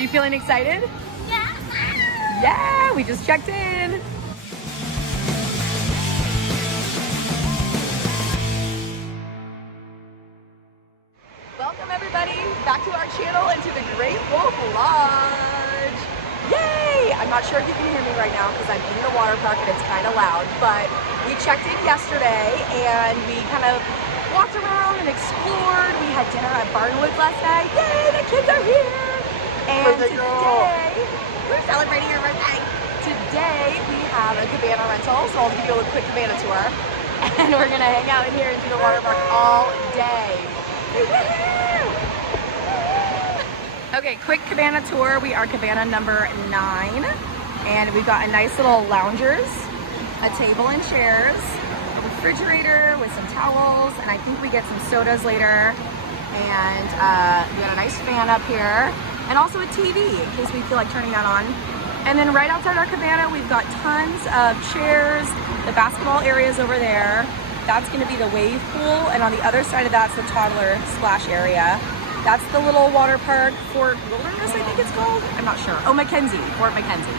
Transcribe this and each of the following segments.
you feeling excited? Yeah. Yeah, we just checked in. Welcome everybody back to our channel and to the Great Wolf Lodge. Yay! I'm not sure if you can hear me right now because I'm in the water park and it's kind of loud, but we checked in yesterday and we kind of walked around and explored. We had dinner at Barnwood last night. Yay, the kids are here! And today, we're celebrating your birthday. Today we have a cabana rental, so I'll give you a quick cabana tour. And we're gonna hang out in here and do the water park all day. Okay, quick cabana tour. We are cabana number 9, and we've got a nice little loungers, a table and chairs, a refrigerator with some towels, and I think we get some sodas later. And we got a nice fan up here, and also a TV in case we feel like turning that on. And then right outside our cabana, we've got tons of chairs. The basketball area is over there. That's gonna be the wave pool, and on the other side of that's the toddler splash area. That's the little water park, Fort Wilderness, I think it's called. I'm not sure. Oh, Mackenzie, Fort Mackenzie.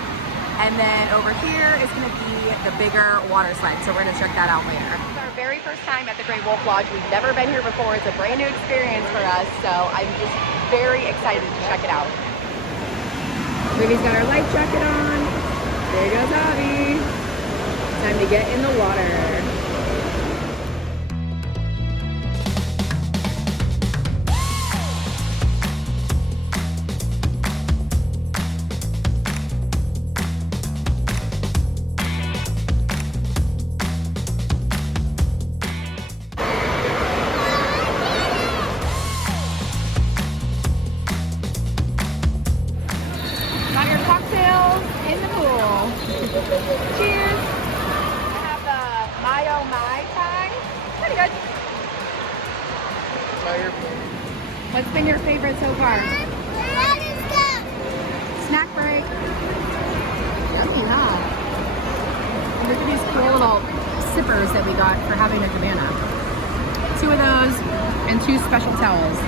And then over here is gonna be the bigger water slide, so we're gonna check that out later. It's our very first time at the Great Wolf Lodge. We've never been here before. It's a brand new experience for us, so I'm just very excited to check it out. Baby's got her life jacket on. There goes Abby. Time to get in the water. Got your cocktails in the pool. Cheers. I have the My Oh My time. Pretty good. What's been your favorite so far? Snack break. Yummy, huh? And look at these cool little sippers that we got for having a cabana. 2 of those and 2 special towels.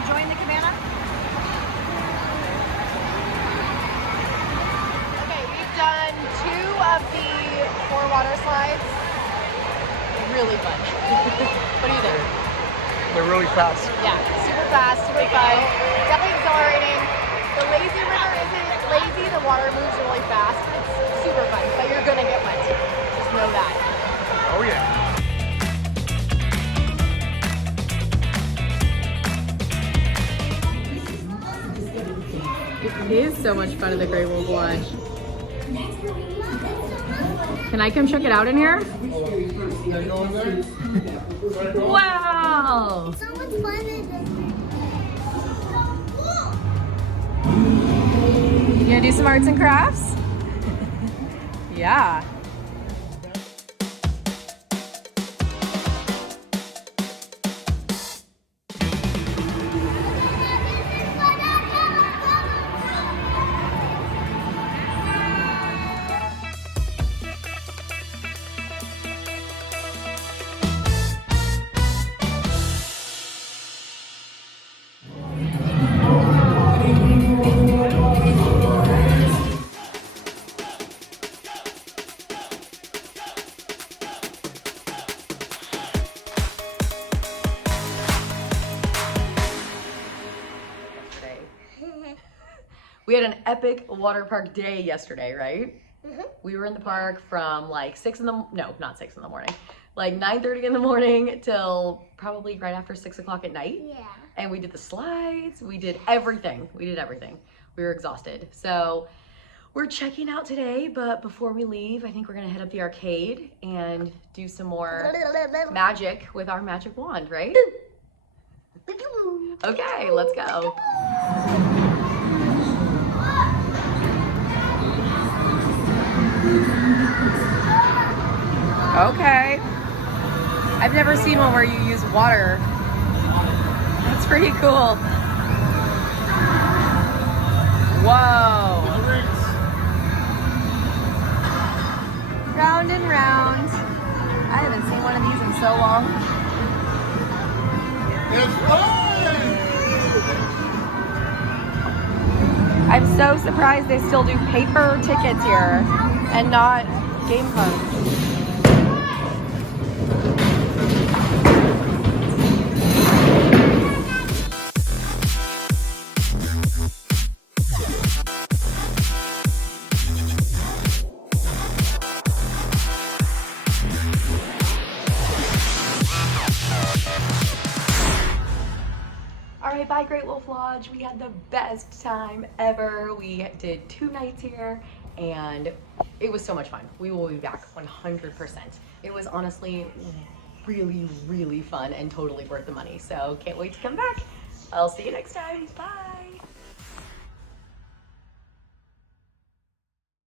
Enjoying the cabana? Okay, we've done 2 of the 4 water slides. Really fun. What do you think? They're really fast. Yeah, super fast, super fun. Definitely exhilarating. The lazy river isn't lazy, the water moves really fast. It's super fun, but you're gonna get wet. Just know that. Oh yeah. It is so much fun at the Great Wolf Lodge. Can I come check it out in here? Wow! So much fun in this. You gonna do some arts and crafts? Yeah. We had an epic water park day yesterday, right? Mm-hmm. We were in the park from like 6 in the, no, not 6 in the morning, like 9:30 in the morning till probably right after 6 o'clock at night. Yeah. And we did the slides, we did everything. We did everything. We were exhausted. So we're checking out today, but before we leave, I think we're gonna head up the arcade and do some more magic with our magic wand, right? Okay, let's go. Okay. I've never seen one where you use water. That's pretty cool. Whoa. Round and round. I haven't seen one of these in so long. It's fun! so surprised they still do paper tickets here and not game cards. All right, bye Great Wolf Lodge. We had the best time ever. We did 2 nights here and it was so much fun. We will be back 100%. It was honestly really, really fun and totally worth the money. So can't wait to come back. I'll see you next time. Bye.